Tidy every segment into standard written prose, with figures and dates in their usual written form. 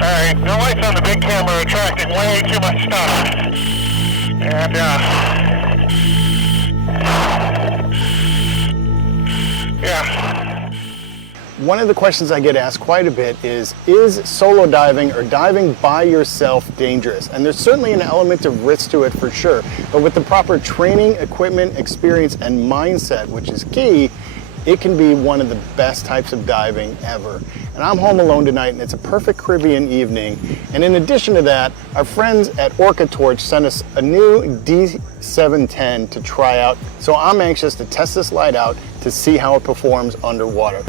Alright, the lights on the big camera are attracting way too much stuff. And, yeah. One of the questions I get asked quite a bit is solo diving or diving by yourself dangerous? And there's certainly an element of risk to it for sure, but with the proper training, equipment, experience, and mindset, which is key, it can be one of the best types of diving ever. And I'm home alone tonight, and it's a perfect Caribbean evening. And in addition to that, our friends at OrcaTorch sent us a new D710 to try out. So I'm anxious to test this light out to see how it performs underwater.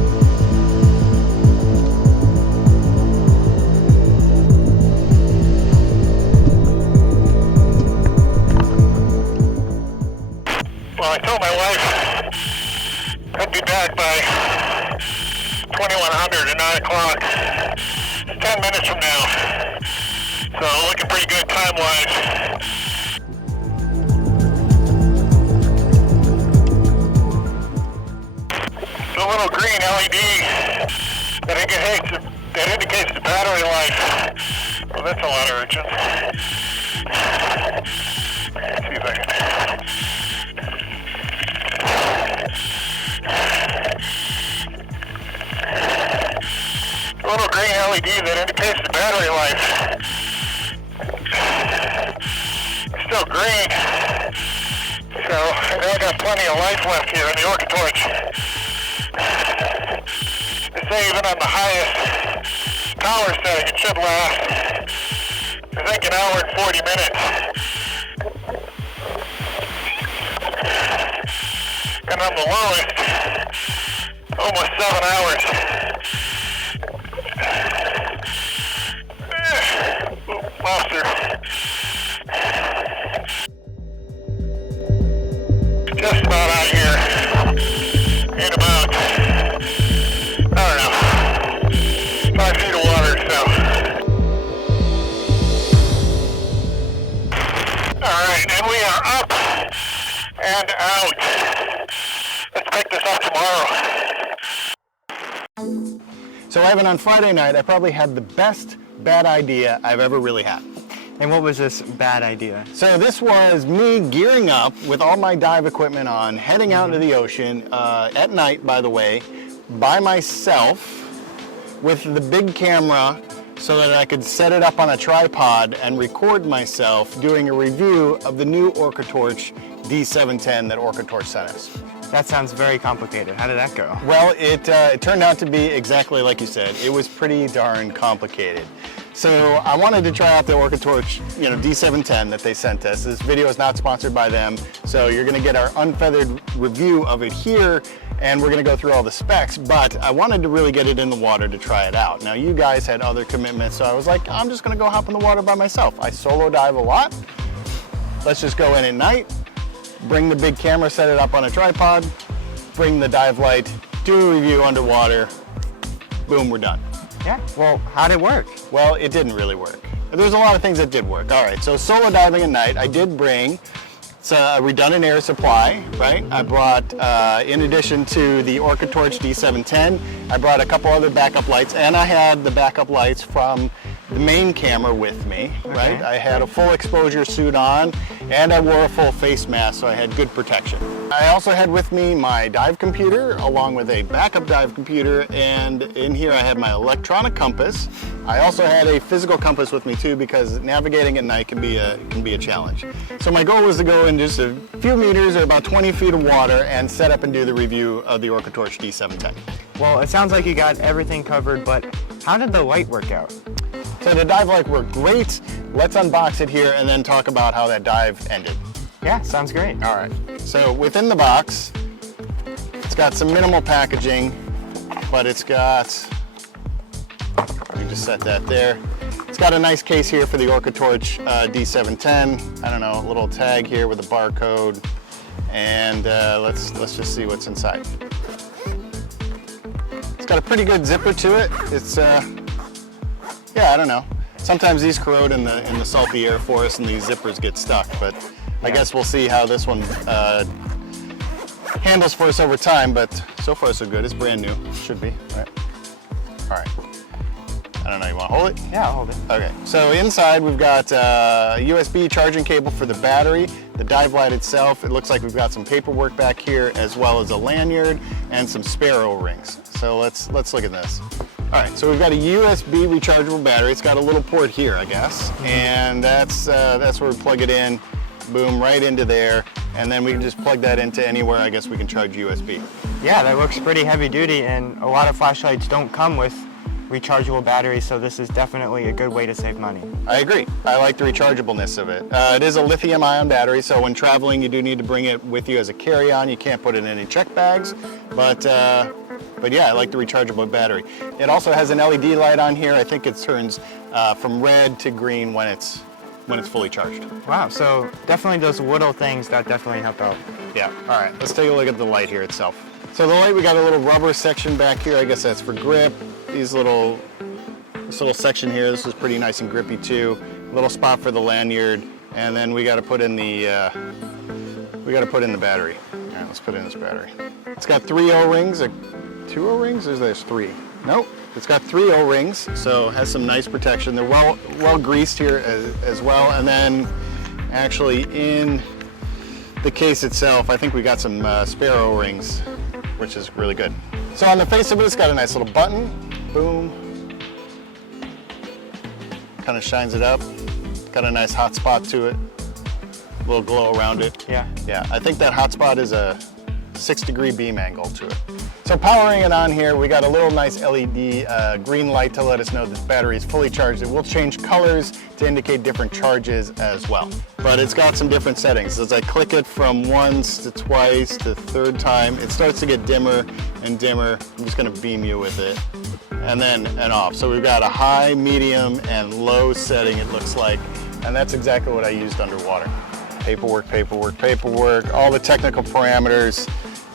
Well, I told my wife I'd be back by 2100 at 9 o'clock. 10 minutes from now. So looking pretty good time-wise. The little green LED that indicates the battery life. Well, that's a lot of urgent. Let's see if I can... A little green LED that indicates the battery life. It's still green. So I got plenty of life left here in the OrcaTorch. They say even on the highest power setting it should last, I think, an hour and 40 minutes. And on the lowest, almost 7 hours. Lost her. Just about out here. In about, I don't know, 5 feet of water, so. Alright, and we are up and out. Let's pick this up tomorrow. So Evan, on Friday night, I probably had the best bad idea I've ever really had. And what was this bad idea? So this was me gearing up with all my dive equipment on, heading out into the ocean, at night, by the way, by myself, with the big camera so that I could set it up on a tripod and record myself doing a review of the new OrcaTorch D710 that OrcaTorch sent us. That sounds very complicated. How did that go? Well, it turned out to be exactly like you said. It was pretty darn complicated. So I wanted to try out the OrcaTorch, D710 that they sent us. This video is not sponsored by them, so you're going to get our unfeathered review of it here, and we're going to go through all the specs, but I wanted to really get it in the water to try it out. Now, you guys had other commitments, so I was like, I'm just going to go hop in the water by myself. I solo dive a lot. Let's just go in at night, bring the big camera, set it up on a tripod, bring the dive light, do a review underwater, boom, we're done. Yeah, well, how'd it work? Well, it didn't really work. There's a lot of things that did work. All right, so solo diving at night, I did bring a redundant air supply, right? I brought, in addition to the OrcaTorch D710, I brought a couple other backup lights, and I had the backup lights from the main camera with me, right? I had a full exposure suit on, and I wore a full face mask, so I had good protection. I also had with me my dive computer, along with a backup dive computer, and in here I had my electronic compass. I also had a physical compass with me too, because navigating at night can be a challenge. So my goal was to go in just a few meters, or about 20 feet of water, and set up and do the review of the OrcaTorch D710. Well, it sounds like you got everything covered, but how did the light work out? So the dive light worked great. Let's unbox it here and then talk about how that dive ended. Yeah, sounds great. All right, so within the box, it's got some minimal packaging, but it's got, you just set that there. It's got a nice case here for the OrcaTorch D710. I don't know, a little tag here with a barcode, and let's just see what's inside. It's got a pretty good zipper to it. It's yeah, I don't know. Sometimes these corrode in the salty air for us, and these zippers get stuck, but I guess we'll see how this one handles for us over time, but so far so good. It's brand new, should be, right? All right. I I don't know, you want to hold it? Yeah, I'll hold it. Okay, so inside we've got a USB charging cable for the battery, the dive light itself. It looks like we've got some paperwork back here, as well as a lanyard and some spare O-rings. So let's look at this. All right, so we've got a USB rechargeable battery. It's got a little port here, I guess, and that's where we plug it in. Boom, right into there, and then we can just plug that into anywhere. I guess we can charge USB. Yeah, that looks pretty heavy duty, and a lot of flashlights don't come with rechargeable batteries, so this is definitely a good way to save money. I agree. I like the rechargeableness of it. It is a lithium-ion battery, so when traveling, you do need to bring it with you as a carry-on. You can't put it in any check bags, but yeah, I like the rechargeable battery. It also has an LED light on here. I think it turns from red to green when it's fully charged. Wow, so definitely those little things that definitely help out. Yeah, all right, let's take a look at the light here itself. So the light, we got a little rubber section back here. I guess that's for grip. This little section here, this is pretty nice and grippy too. Little spot for the lanyard, and then we got to put in the battery. All right, let's put in this battery. It's got 3 O-rings, 2 O-rings, or there's 3? Nope. It's got 3 O-rings, so it has some nice protection. They're well greased here as well, and then actually in the case itself, I think we got some spare O-rings, which is really good. So on the face of it, it's got a nice little button. Boom. Kind of shines it up. Got a nice hot spot to it. A little glow around it. Yeah. Yeah, I think that hot spot is a 6-degree beam angle to it. So powering it on here, we got a little nice LED green light to let us know this battery is fully charged. It will change colors to indicate different charges as well. But it's got some different settings. As I click it from once to twice to third time, it starts to get dimmer and dimmer. I'm just gonna beam you with it. And off. So we've got a high, medium, and low setting, it looks like. And that's exactly what I used underwater. Paperwork, paperwork, paperwork, all the technical parameters.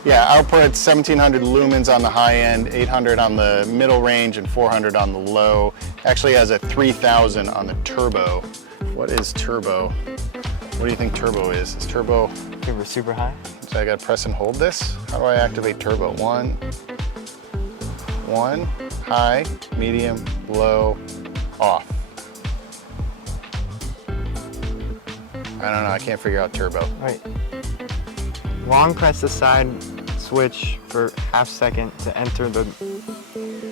Yeah, output 1700 lumens on the high end, 800 on the middle range, and 400 on the low. Actually has a 3000 on the turbo. What is turbo? What do you think turbo is? Is turbo? Turbo super high? So I gotta press and hold this? How do I activate turbo? One, high, medium, low, off. I don't know, I can't figure out turbo. Right. Long press the side switch for half second to enter the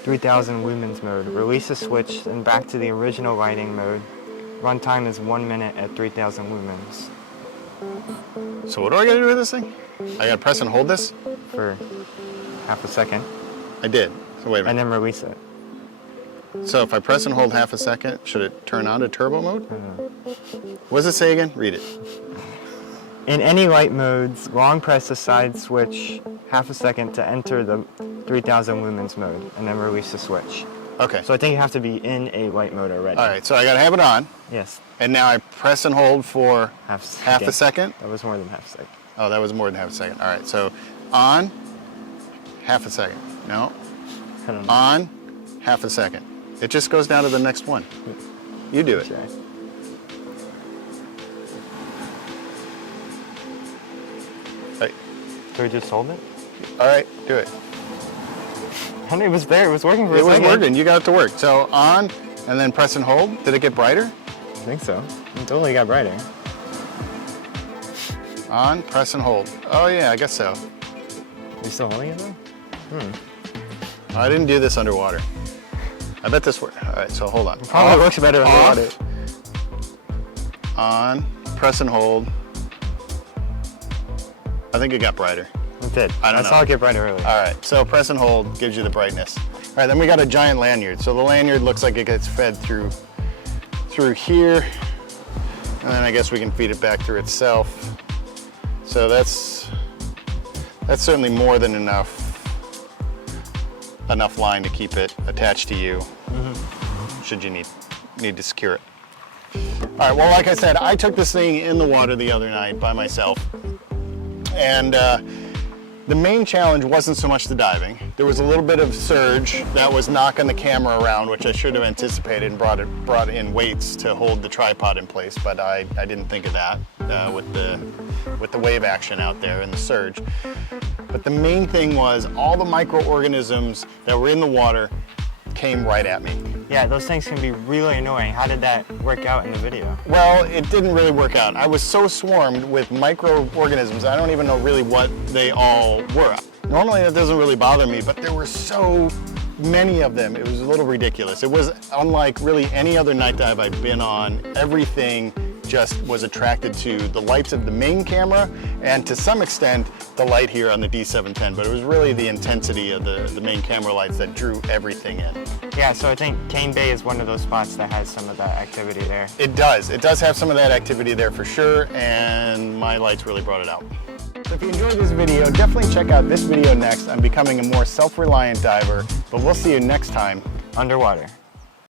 3000 lumens mode. Release the switch and back to the original lighting mode. Runtime is 1 minute at 3000 lumens. So what do I gotta do with this thing? I gotta press and hold this? For half a second. I did. So wait a And minute. then release it. So if I press and hold half a second, should it turn on to turbo mode? What does it say again? Read it. In any light modes, long press the side switch half a second to enter the 3000 lumens mode, and then release the switch. Okay. So I think you have to be in a light mode already. All right, so I gotta have it on, Yes. and now I press and hold for half a second. That was more than half a second. Oh, that was more than half a second. All right, so on, half a second. No, I don't know. on, half a second. It just goes down to the next one. You do it. Okay. Right. So we just hold it? All right, do it. And it was there. It was working for a It was second. working. You got it to work. So on, and then press and hold. Did it get brighter? I think so. It totally got brighter. On, press and hold. Oh yeah, I guess so. You still holding it though? I didn't do this underwater. I bet this worked. All right, so hold on. Probably works better underwater. On, press and hold. I think it got brighter. It did. I don't know. saw it get brighter earlier. All right, so press and hold gives you the brightness. All right, then we got a giant lanyard. So the lanyard looks like it gets fed through here, and then I guess we can feed it back through itself. So that's certainly more than enough line to keep it attached to you, should you need to secure it. All right, well, like I said, I took this thing in the water the other night by myself, and the main challenge wasn't so much the diving. There was a little bit of surge that was knocking the camera around, which I should have anticipated and brought in weights to hold the tripod in place, but I didn't think of that with the wave action out there and the surge. But the main thing was all the microorganisms that were in the water came right at me. Yeah, those things can be really annoying. How did that work out in the video? Well, it didn't really work out. I was so swarmed with microorganisms, I don't even know really what they all were. Normally that doesn't really bother me, but there were so many of them. It was a little ridiculous. It was unlike really any other night dive I've been on. Everything just was attracted to the lights of the main camera and to some extent the light here on the D710, but it was really the intensity of the main camera lights that drew everything in. Yeah, so I think Cane Bay is one of those spots that has some of that activity there. It does. It does have some of that activity there for sure, and my lights really brought it out. So if you enjoyed this video, definitely check out this video next on becoming a more self-reliant diver, but we'll see you next time Underwater.